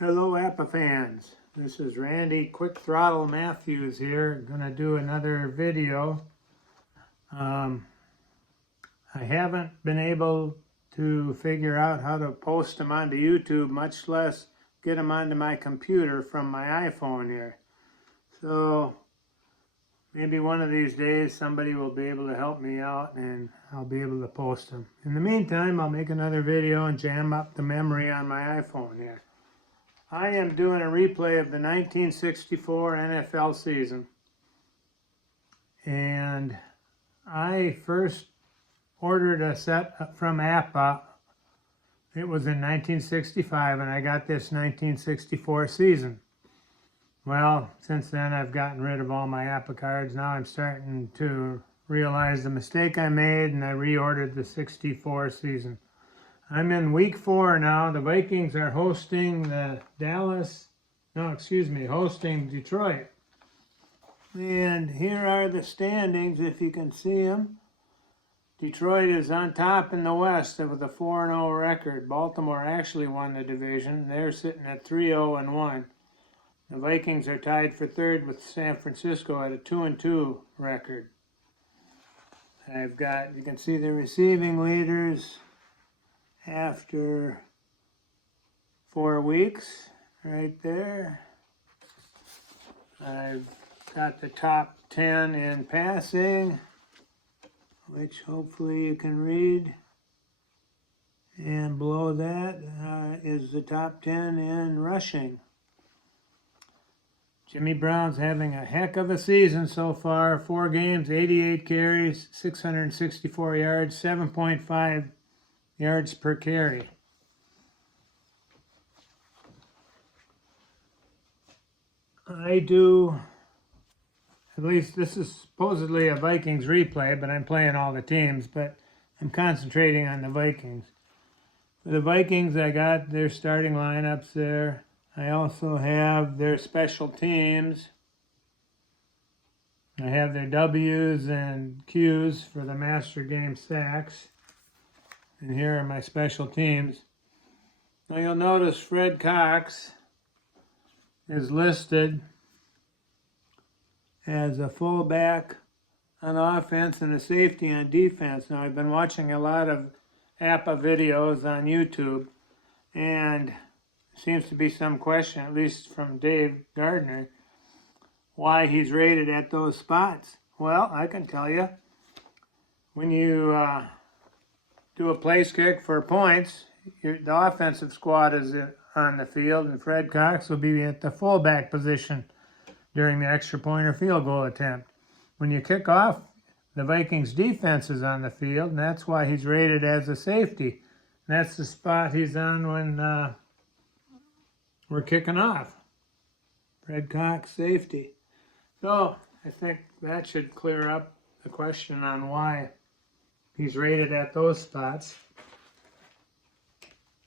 Hello APBA fans, this is Randy Quick Throttle Matthews here, gonna do another video. I haven't been able to figure out how to post them onto YouTube, much less get them onto my computer from my iPhone here. So maybe one of these days somebody will be able to help me out and I'll be able to post them. In the meantime, I'll make another video and jam up the memory on my iPhone here. I am doing a replay of the 1964 NFL season, and I first ordered a set from APBA. It was in 1965, and I got this 1964 season. Well, since then I've gotten rid of all my APBA cards. Now I'm starting to realize the mistake I made, and I reordered the 64 season. I'm in week 4 now. The Vikings are hosting hosting Detroit. And here are the standings, if you can see them. Detroit is on top in the West with a 4-0 record. Baltimore actually won the division. They're sitting at 3-0-1. The Vikings are tied for third with San Francisco at a 2-2 record. You can see the receiving leaders after 4 weeks right there. I've got the top 10 in passing, which hopefully you can read, and below that is the top 10 in rushing. Jimmy Brown's having a heck of a season so far. 4 games, 88 carries, 664 yards, 7.5 yards per carry. At least this is supposedly a Vikings replay, but I'm playing all the teams, but I'm concentrating on the Vikings. For the Vikings, I got their starting lineups there. I also have their special teams. I have their W's and Q's for the master game sacks. And here are my special teams. Now you'll notice Fred Cox is listed as a fullback on offense and a safety on defense. Now I've been watching a lot of APBA videos on YouTube, and there seems to be some question, at least from Dave Gardner, why he's rated at those spots. Well, I can tell you, when you do a place kick for points, the offensive squad is on the field, and Fred Cox will be at the fullback position during the extra point or field goal attempt. When you kick off, the Vikings defense is on the field, and that's why he's rated as a safety. And that's the spot he's on when we're kicking off. Fred Cox, safety. So I think that should clear up the question on why he's rated at those spots.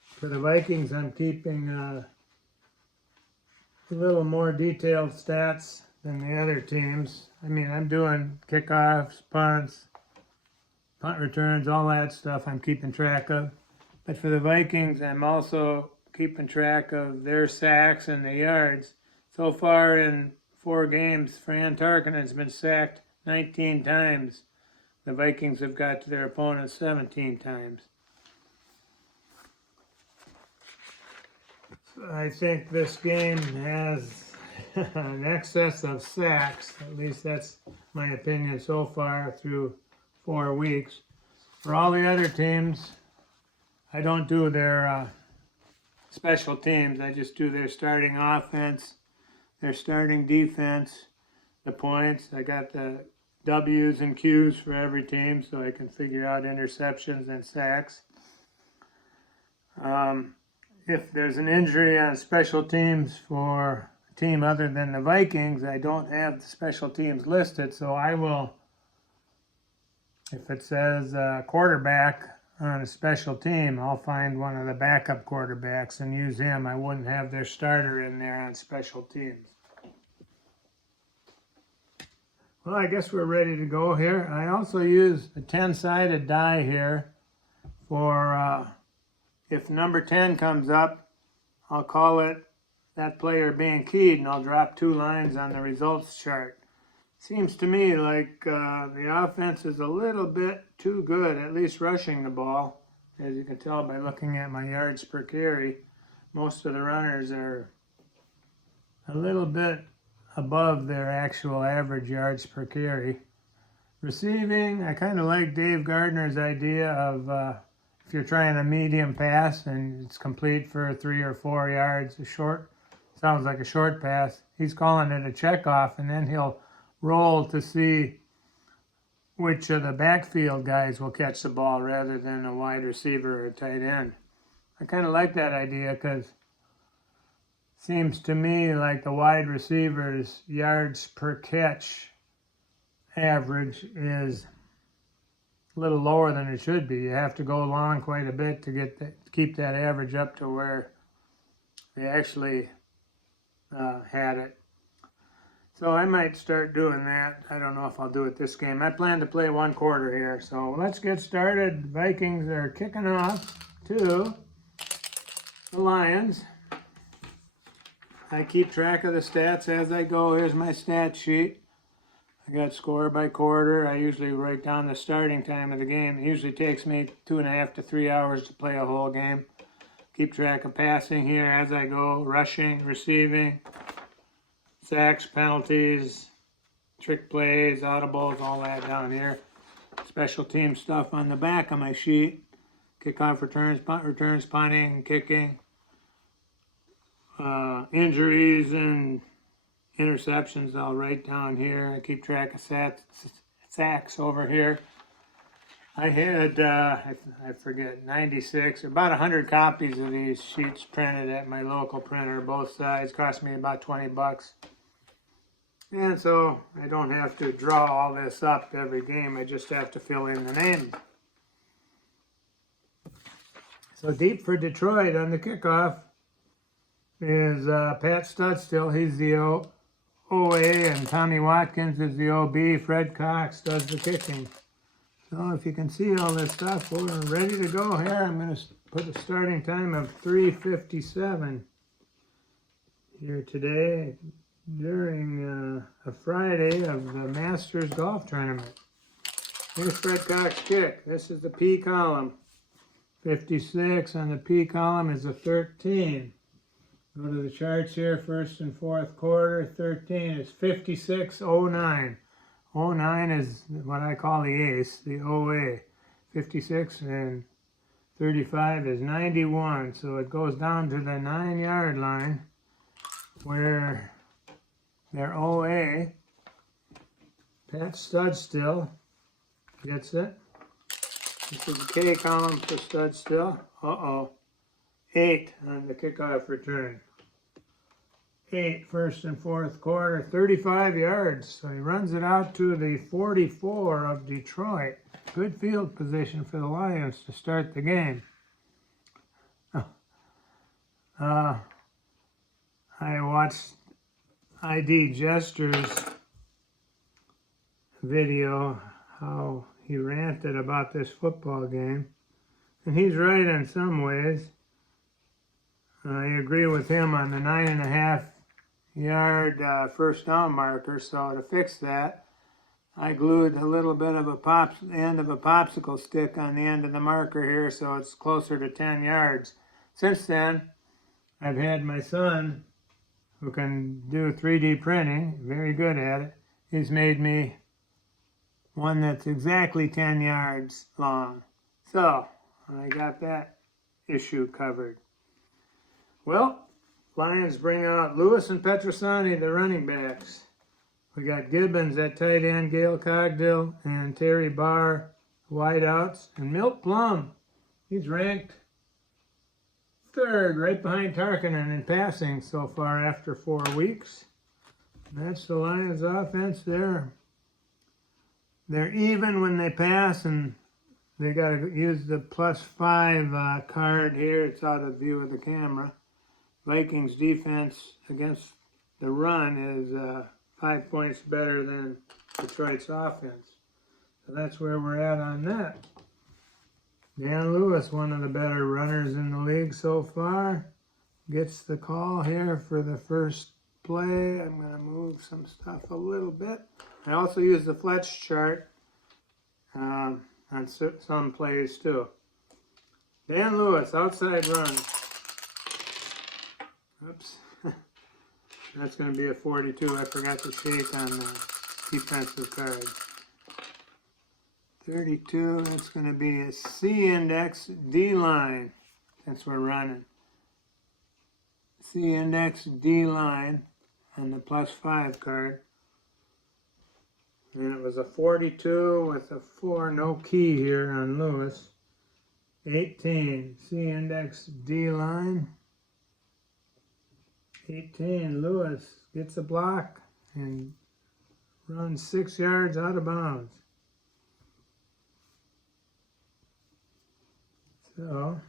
For the Vikings, I'm keeping a little more detailed stats than the other teams. I mean, I'm doing kickoffs, punts, punt returns, all that stuff I'm keeping track of. But for the Vikings, I'm also keeping track of their sacks and the yards. So far in 4 games, Fran Tarkenton's been sacked 19 times. The Vikings have got to their opponent 17 times. I think this game has an excess of sacks. At least that's my opinion so far through 4 weeks. For all the other teams, I don't do their special teams. I just do their starting offense, their starting defense, the points. I got the W's and Q's for every team so I can figure out interceptions and sacks. If there's an injury on special teams for a team other than the Vikings, I don't have the special teams listed, so I will, if it says quarterback on a special team, I'll find one of the backup quarterbacks and use him. I wouldn't have their starter in there on special teams. Well, I guess we're ready to go here. I also use a 10-sided die here for if number 10 comes up, I'll call it that player being keyed, and I'll drop 2 lines on the results chart. Seems to me like the offense is a little bit too good, at least rushing the ball. As you can tell by looking at my yards per carry, most of the runners are a little bit above their actual average yards per carry. Receiving, I kind of like Dave Gardner's idea of if you're trying a medium pass and it's complete for 3 or 4 yards, a short, sounds like a short pass, he's calling it a checkoff, and then he'll roll to see which of the backfield guys will catch the ball rather than a wide receiver or a tight end. I kind of like that idea because it seems to me like the wide receivers' yards per catch average is a little lower than it should be. You have to go along quite a bit to get that, to keep that average up to where they actually had it. So I might start doing that. I don't know if I'll do it this game. I plan to play 1 quarter here. So let's get started. Vikings are kicking off to the Lions. I keep track of the stats as I go. Here's my stat sheet. I got score by quarter. I usually write down the starting time of the game. It usually takes me 2.5 to 3 hours to play a whole game. Keep track of passing here as I go, rushing, receiving, sacks, penalties, trick plays, audibles, all that down here. Special team stuff on the back of my sheet. Kickoff returns, punt returns, punting, kicking, injuries and interceptions I'll write down here. I keep track of sacks over here. I had, I forget, 96, about 100 copies of these sheets printed at my local printer, both sides. Cost me about 20 bucks. And so I don't have to draw all this up every game. I just have to fill in the names. So deep for Detroit on the kickoff is Pat Studstill. He's the OA, and Tommy Watkins is the OB. Fred Cox does the kicking. So if you can see all this stuff, we're ready to go here. I'm going to put a starting time of 3:57 here today during a Friday of the Masters Golf Tournament. Here's Fred Cox kick. This is the P column. 56 on the P column is a 13. Go to the charts here, first and fourth quarter. 13 is 56.09. 09 is what I call the ace, the OA. 56 and 35 is 91. So it goes down to the 9-yard line where their OA, Pat Studstill, gets it. This is the K column for Studstill. 8 on the kickoff return. 8 first and fourth quarter, 35 yards. So he runs it out to the 44 of Detroit. Good field position for the Lions to start the game. I watched ID Jester's video, how he ranted about this football game. And he's right in some ways. I agree with him on the 9.5-yard first down marker. So to fix that, I glued a little bit of end of a popsicle stick on the end of the marker here, so it's closer to 10 yards. Since then, I've had my son, who can do 3D printing, very good at it. He's made me one that's exactly 10 yards long. So I got that issue covered. Well, Lions bring out Lewis and Petrosani, the running backs. We got Gibbons at tight end, Gail Cogdill, and Terry Barr, wideouts. And Milt Plum, he's ranked 3rd, right behind Tarkinen in passing so far after 4 weeks. That's the Lions offense there. They're even when they pass, and they got to use the +5 card here. It's out of view of the camera. Vikings defense against the run is 5 points better than Detroit's offense. So that's where we're at on that. Dan Lewis, one of the better runners in the league so far. gets the call here for the first play. I'm going to move some stuff a little bit. I also use the Fletch chart on some plays too. Dan Lewis, outside run. Oops. That's going to be a 42. I forgot to shake on the defensive card. 32, that's going to be a C index D line since we're running. C index D line on the +5 card. And it was a 42 with a 4, no key here on Lewis. 18, C index D line. 18, Lewis gets a block and runs 6 yards out of bounds. So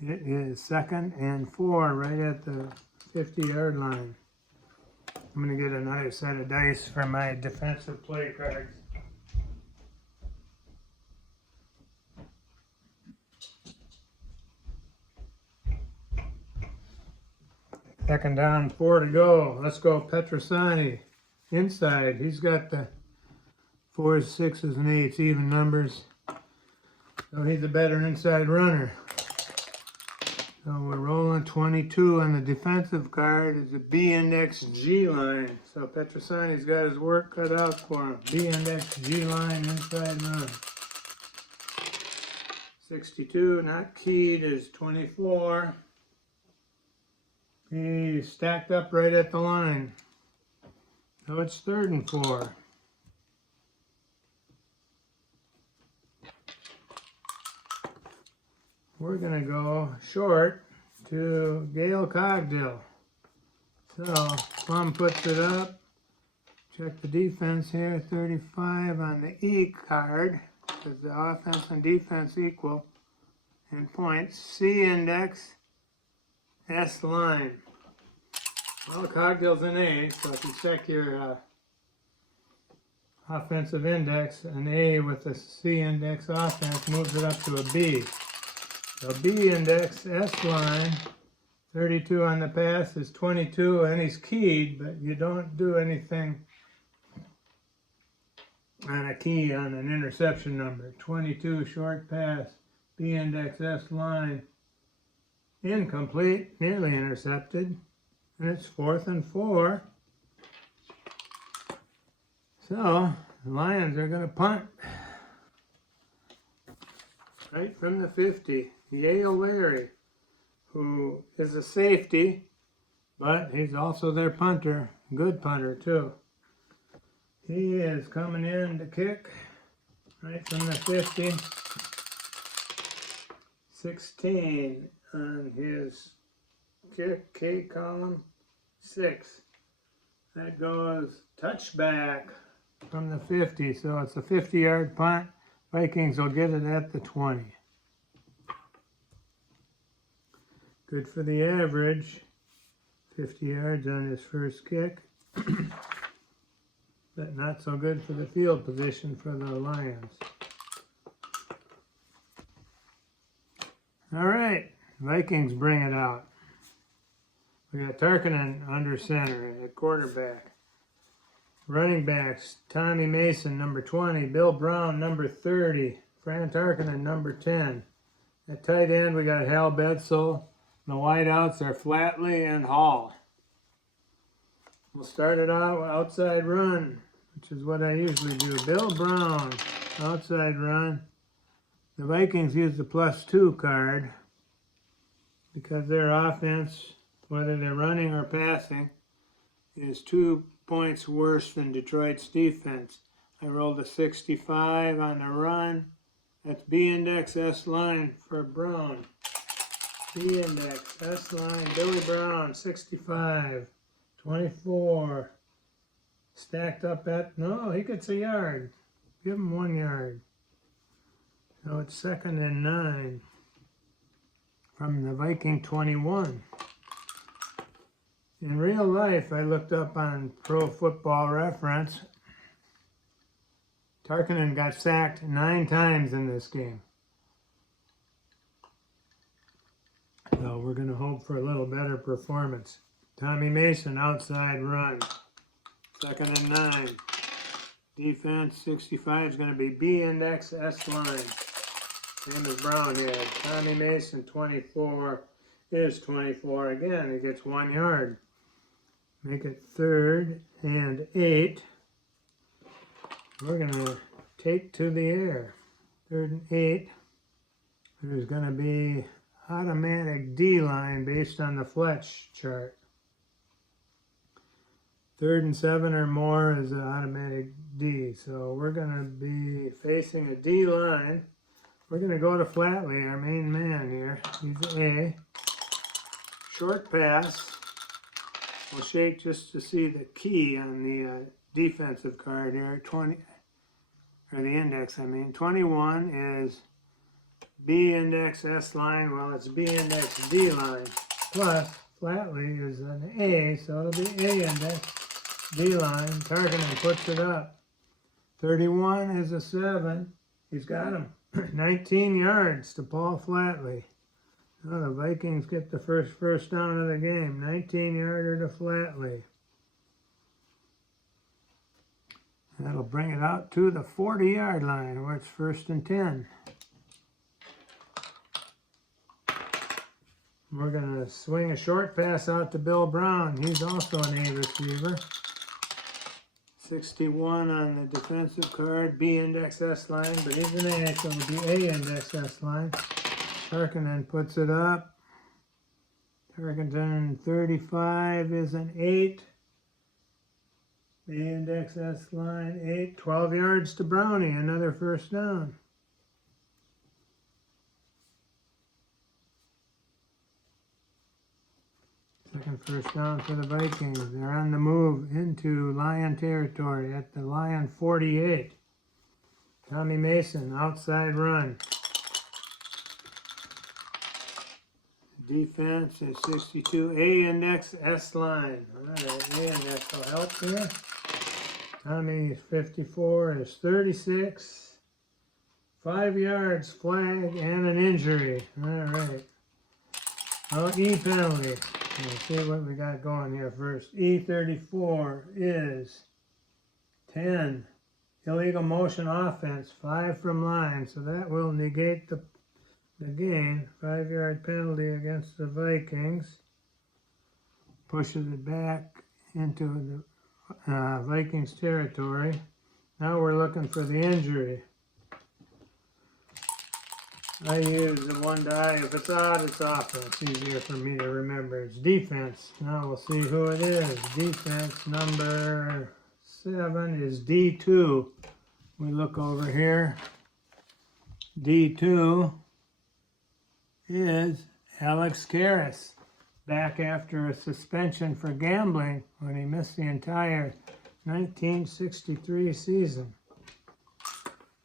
it is 2nd and 4 right at the 50-yard line. I'm going to get another set of dice for my defensive play cards. Second down, 4 to go. Let's go Petrosani. Inside, he's got the 4s, 6s, and 8s, even numbers. So he's a better inside runner. So we're rolling 22 on the defensive card is a B index G line. So Petrosani's got his work cut out for him. B index G line inside run. 62, not keyed, is 24. He's stacked up right at the line. So it's 3rd and 4. We're going to go short to Gail Cogdill. So Plum puts it up. Check the defense here, 35 on the E card, because the offense and defense equal in points. C index, S line. Well, Cogdill's an A, so if you check your offensive index, an A with a C index offense moves it up to a B. So B index, S line, 32 on the pass is 22, and he's keyed, but you don't do anything on a key on an interception number. 22 short pass, B index, S line, incomplete, nearly intercepted, and it's 4th and 4. So the Lions are going to punt right from the 50. Yale Larry, who is a safety, but he's also their punter, good punter too. He is coming in to kick right from the 50. 16 on his kick, K column, 6. That goes touchback from the 50, so it's a 50-yard punt. Vikings will get it at the 20. Good for the average, 50 yards on his first kick, but not so good for the field position for the Lions. All right, Vikings bring it out. We got Tarkinen under center at quarterback. Running backs, Tommy Mason, number 20, Bill Brown, number 30, Fran Tarkinen, number 10. At tight end, we got Hal Bedsole. The wideouts are Flatley and Hall. We'll start it out with outside run, which is what I usually do. Bill Brown, outside run. The Vikings use the +2 card because their offense, whether they're running or passing, is 2 points worse than Detroit's defense. I rolled a 65 on the run. That's B index S line for Brown. B index S line, Billy Brown, 65, 24. Stacked up at, no, he gets a yard. Give him 1 yard. So it's 2nd and 9 from the Viking 21. In real life, I looked up on Pro Football Reference. Tarkinen got sacked 9 times in this game. So we're going to hope for a little better performance. Tommy Mason, outside run. 2nd and 9. Defense 65 is going to be B index S line. Same as Brown here. Tommy Mason 24 is 24. Again, he gets 1 yard. Make it 3rd and 8. We're going to take to the air. 3rd and 8. There's going to be automatic D line based on the Fletch chart. 3rd and 7 or more is an automatic D. So we're going to be facing a D line. We're going to go to Flatley, our main man here. He's A. Short pass. We'll shake just to see the key on the defensive card here. 20, or the index, I mean. 21 is B index S line. Well, it's B index D line. Plus, Flatley is an A, so it'll be A index D line. Targeting puts it up. 31 is a 7. He's got him. 19 yards to Paul Flatley. Now the Vikings get the first down of the game. 19-yarder to Flatley. That'll bring it out to the 40-yard line where it's 1st and 10. We're going to swing a short pass out to Bill Brown. He's also an A receiver. 61 on the defensive card, B index S line, but he's an A, so it'll be A index S line. Tarkenton puts it up. Tarkenton 35 is an 8. The index S line 8. 12 yards to Brownie, another 1st down. Second 1st down for the Vikings. They're on the move into Lion territory at the Lion 48. Tommy Mason, outside run. Defense is 62. A index S line. All right, A index will help here. Tommy 54 is 36. 5 yards, flag, and an injury. All right. Oh, E penalty. Let's see what we got going here first. E34 is 10. Illegal motion offense, 5 from line. So that will negate the gain. 5-yard penalty against the Vikings. Pushes it back into the Vikings territory. Now we're looking for the injury. I use the 1 die. If it's out, it's off. It's easier for me to remember. It's defense. Now we'll see who it is. Defense number 7 is D2. We look over here. D2 is Alex Karras, back after a suspension for gambling when he missed the entire 1963 season.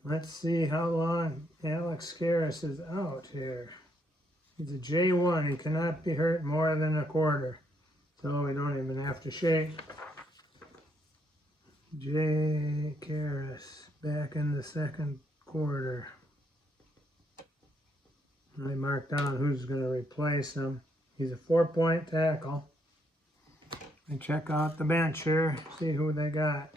Let's see how long Alex Karras is out here. He's a J1. He cannot be hurt more than a quarter. So we don't even have to shake. J. Karras back in the 2nd quarter. I marked down who's going to replace him. He's a 4-point tackle. And check out the bench here. See who they got.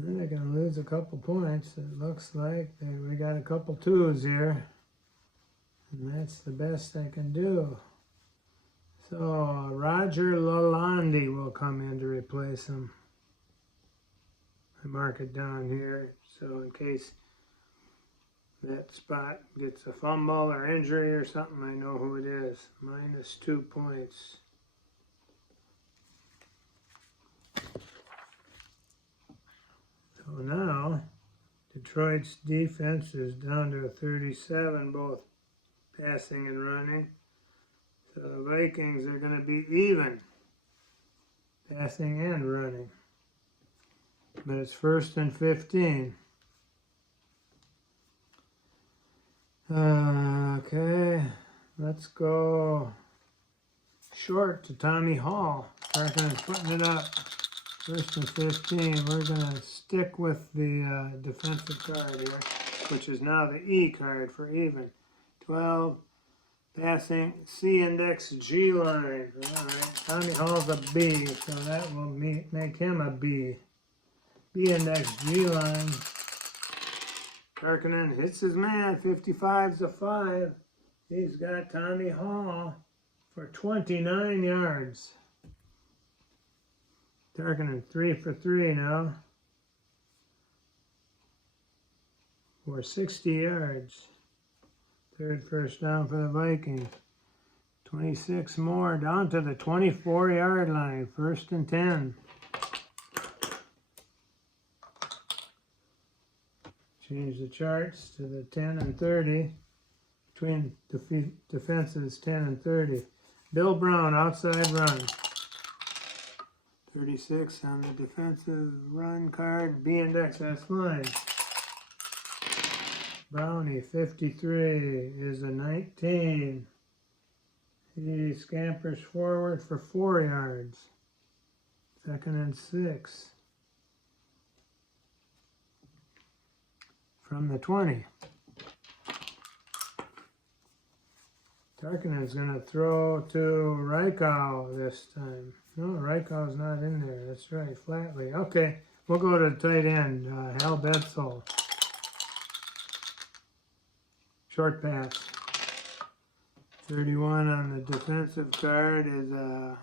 They're going to lose a couple points. It looks like we got a couple 2s here. And that's the best I can do. So Roger Lalonde will come in to replace him. I mark it down here so in case that spot gets a fumble or injury or something, I know who it is. -2 points. So now Detroit's defense is down to a 37, both passing and running. So the Vikings are going to be even, passing and running. But it's 1st and 15. Okay, let's go short to Tommy Hall. Parkin is putting it up. 1st and 15. We're going to stick with the defensive card here. which is now the E card for even. 12, passing C index G line. All right, Tommy Hall's a B, so that will make him a B. B index G line. Tarkinen hits his man, 55's a 5. He's got Tommy Hall for 29 yards. Tarkinen 3 for 3 now for 60 yards. Third first down for the Vikings. 26 more down to the 24-yard line. 1st and 10. Change the charts to the 10 and 30. Between defenses 10 and 30. Bill Brown, outside run. 36 on the defensive run card. B index S line. Brownie, 53 is a 19. He scampers forward for 4 yards. 2nd and 6. From the 20. Tarkinen's going to throw to Reichow this time. No, Reichow's not in there. That's right, Flatley. Okay, we'll go to the tight end, Hal Bedsole. Short pass. 31 on the defensive card is a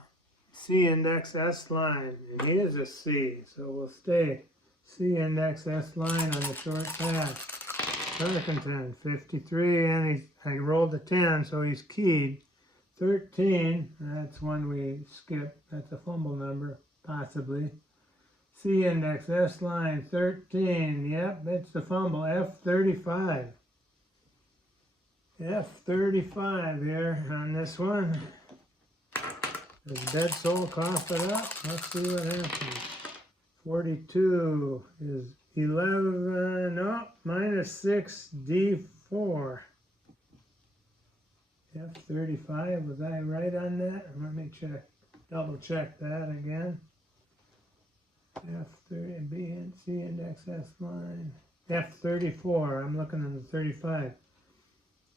C index S line, and he is a C, so we'll stay C index S line on the short pass. Tarkenton, 53, and I rolled a 10, so he's keyed. 13, that's one we skipped. That's a fumble number, possibly. C index S line, 13. Yep, it's the fumble. F35. F35 here on this one. Does Bedsole cough it up? Let's see what happens. 42 is 11, no, -6, D4. F35, was I right on that? Let me check, double check that again. F30, B and C index S line. F34, I'm looking at the 35.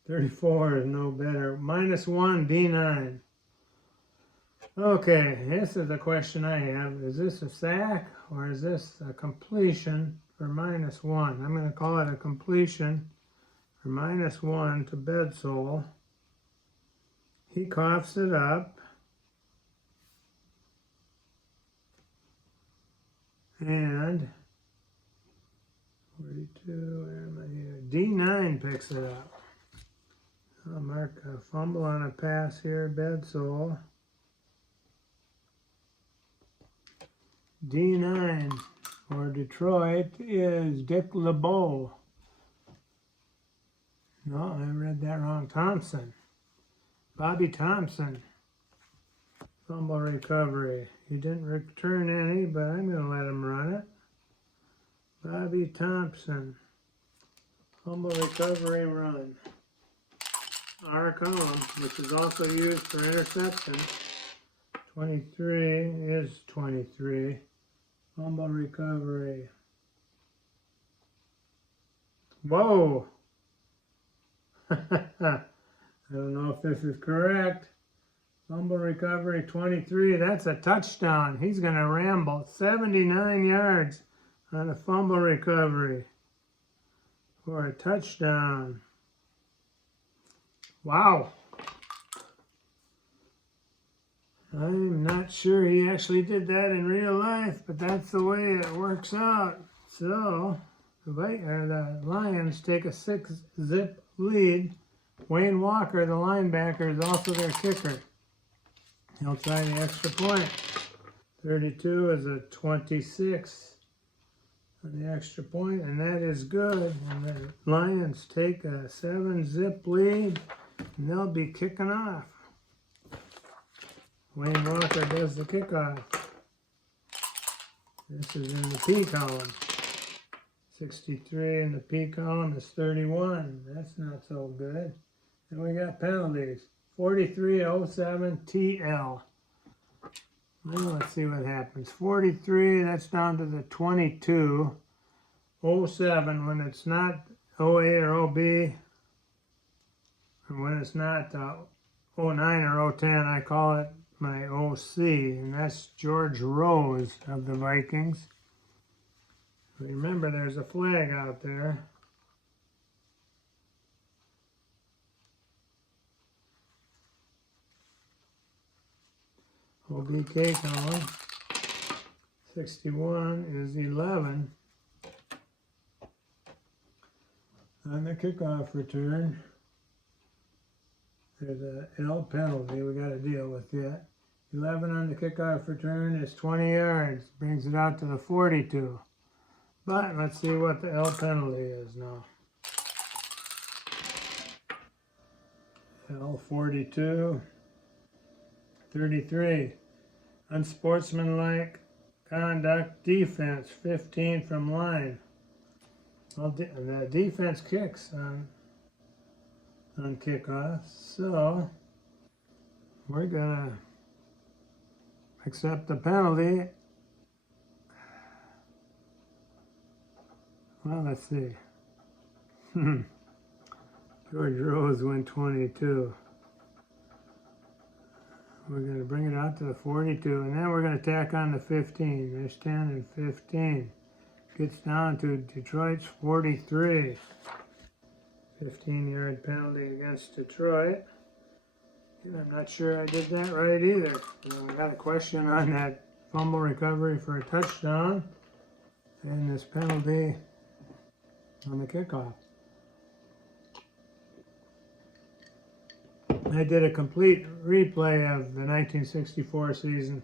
34 is no better. -1, D9. Okay, this is the question I have. Is this a sack or is this a completion for -1? I'm going to call it a completion for -1 to Bedsole. He coughs it up. And 42, where am I here? D9 picks it up. I'll mark a fumble on a pass here, Bedsole. D9 for Detroit is Dick LeBeau. No, I read that wrong. Thompson. Bobby Thompson. Fumble recovery. He didn't return any, but I'm going to let him run it. Bobby Thompson. Fumble recovery run. Our column, which is also used for interception. 23 is 23. Fumble recovery. Whoa! I don't know if this is correct. Fumble recovery 23. That's a touchdown. He's going to ramble 79 yards on a fumble recovery for a touchdown. Wow. I'm not sure he actually did that in real life, but that's the way it works out. So, the Lions take a 6-zip lead. Wayne Walker, the linebacker, is also their kicker. He'll try the extra point. 32 is a 26 on the extra point, and that is good. And the Lions take a 7-zip lead, and they'll be kicking off. Wayne Walker does the kickoff. This is in the P column. 63 in the P column is 31. That's not so good. And we got penalties. 43-07 TL. Well, let's see what happens. 43, that's down to the 22. 07 when it's not OA or OB, and when it's not 09 or 010, I call it my OC, and that's George Rose of the Vikings. Remember, there's a flag out there. OBK column. 61 is 11. On the kickoff return, there's a L penalty we got to deal with yet. 11 on the kickoff return is 20 yards, brings it out to the 42. But let's see what the L penalty is now. L 42, 33. Unsportsmanlike conduct, defense, 15 from line. Well, the defense kicks on kickoff, so we're gonna accept the penalty. Well, let's see. George Rose went 22. We're going to bring it out to the 42, and then we're going to tack on the 15. There's 10 and 15. Gets down to Detroit's 43. 15-yard penalty against Detroit. And I'm not sure I did that right either. I got a question on that fumble recovery for a touchdown and this penalty on the kickoff. I did a complete replay of the 1964 season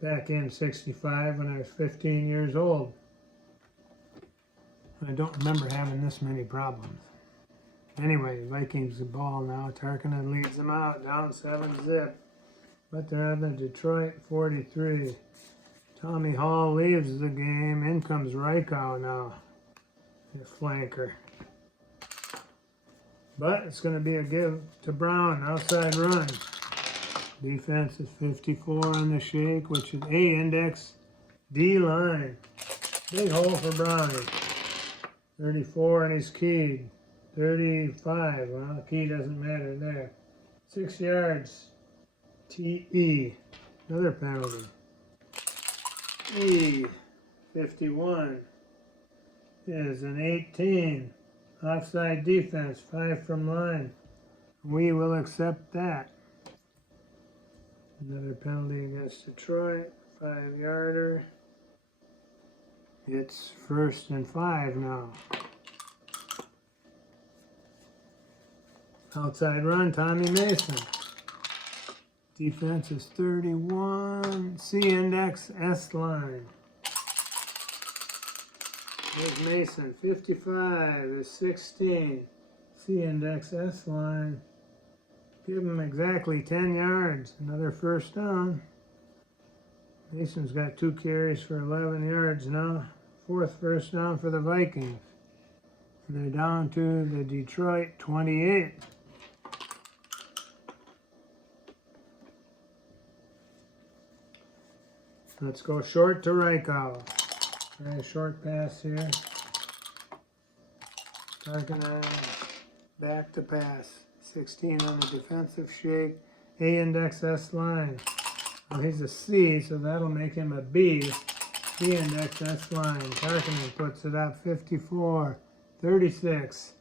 back in '65 when I was 15 years old. I don't remember having this many problems. Anyway, Vikings the ball now. Tarkinen leads them out, down 7-zip. But they're at the Detroit 43. Tommy Hall leaves the game. In comes Reichow now, the flanker. But it's going to be a give to Brown, outside run. Defense is 54 on the shake, which is A index, D line. Big hole for Brownie. 34 and he's keyed. 35, well, the key doesn't matter there. 6 yards, TE, another penalty. E, 51, is an 18. Offside defense, 5 from line. We will accept that. Another penalty against Detroit, 5-yarder. It's 1st and 5 now. Outside run, Tommy Mason. Defense is 31. C index, S line. There's Mason. 55 is 16. C index, S line. Give him exactly 10 yards. Another first down. Mason's got 2 carries for 11 yards now. 4th first down for the Vikings. And they're down to the Detroit 28. Let's go short to Reichow. Try a short pass here. Tarkinen back to pass. 16 on the defensive shake. A index S line. Well, he's a C, so that'll make him a B. B index S line. Tarkinen puts it up. 54. 36.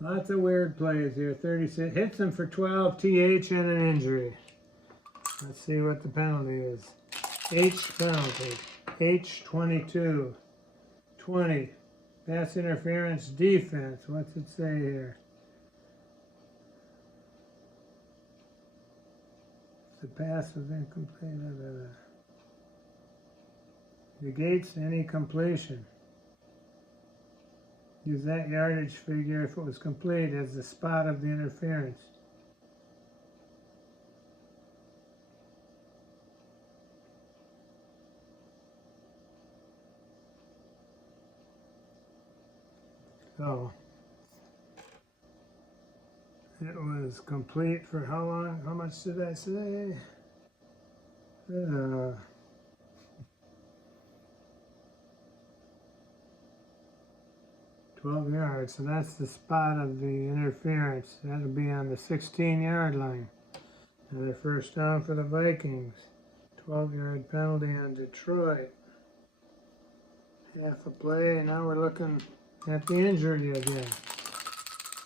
Lots of weird plays here. 36. Hits him for 12. TH and an injury. Let's see what the penalty is. H penalty. H 22. 20. Pass interference defense. What's it say here? The pass was incomplete. Negates any completion. Use that yardage figure if it was complete as the spot of the interference. So, it was complete for how long? How much did I say? 12 yards. So that's the spot of the interference. That'll be on the 16-yard line. Another first down for the Vikings. 12-yard penalty on Detroit. Half a play, and now we're looking at the injury again.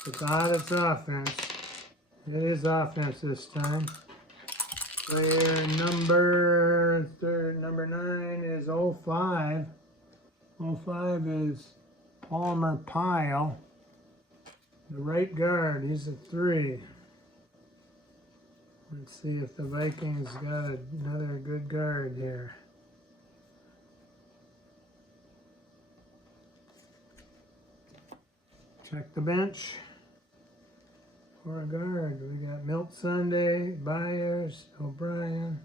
It's odd, it's offense. It is offense this time. Player number 9 is 05. 05 is Palmer Pyle. The right guard, he's a 3. Let's see if the Vikings got another good guard here. Check the bench. For a guard, we got Milt Sunday, Byers, O'Brien.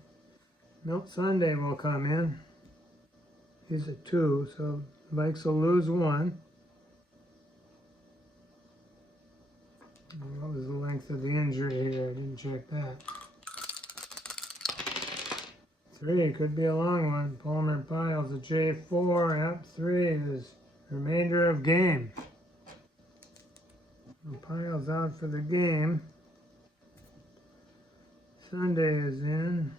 Milt Sunday will come in. He's a 2, so the Vikes will lose 1. What was the length of the injury here? I didn't check that. 3, could be a long one. Palmer Pyle's a J4. Yep, 3 is remainder of game. Pyle's out for the game. Sunday is in.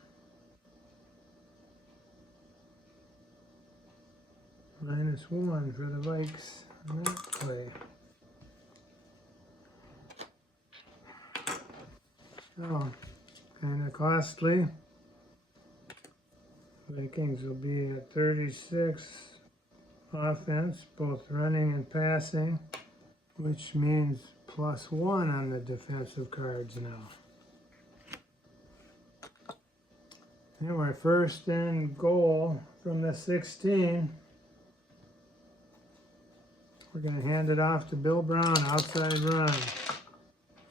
-1 for the Vikes on that play. So, kind of costly. Vikings will be at 36 offense, both running and passing, which means +1 on the defensive cards now. And we're first and goal from the 16. We're going to hand it off to Bill Brown, outside run.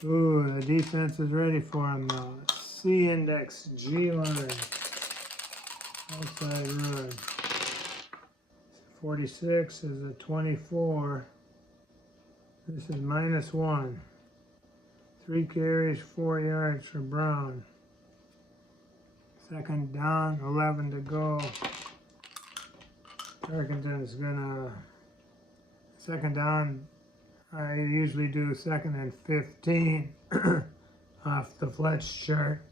Ooh, the defense is ready for him now. C index, G line. Outside run. 46 is a 24. This is -1. 3 carries, 4 yards for Brown. Second down, 11 to go. Tarkenton's gonna, second down, I usually do 2nd and 15 off the Fletch chart.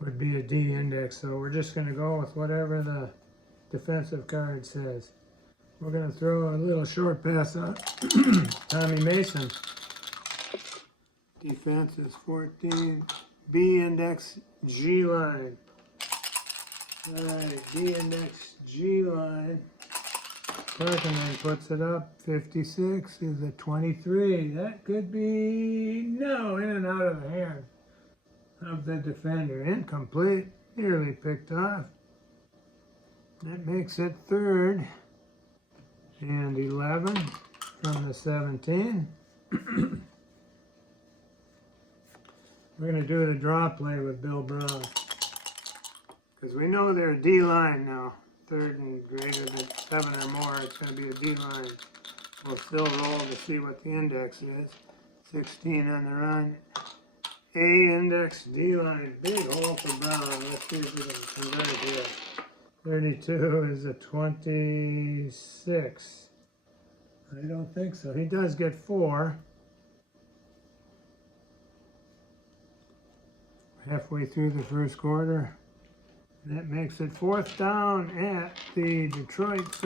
Would be a D index, so we're just gonna go with whatever the defensive card says. We're gonna throw a little short pass up. Tommy Mason. Defense is 14. B index, G line. Alright, B index, G line. Parkinson puts it up. 56 is a 23. That could be, no, in and out of the hand of the defender. Incomplete. Nearly picked off. That makes it 3rd and 11 from the 17. We're going to do the draw play with Bill Brown, because we know they're D-line now. 3rd and greater than 7 or more, it's going to be a D-line. We'll still roll to see what the index is. 16 on the run. A index, D-line, big hole for Brown. Let's see if we can convert it here. 32 is a 26. I don't think so. He does get 4. Halfway through the first quarter. That makes it 4th down at the Detroit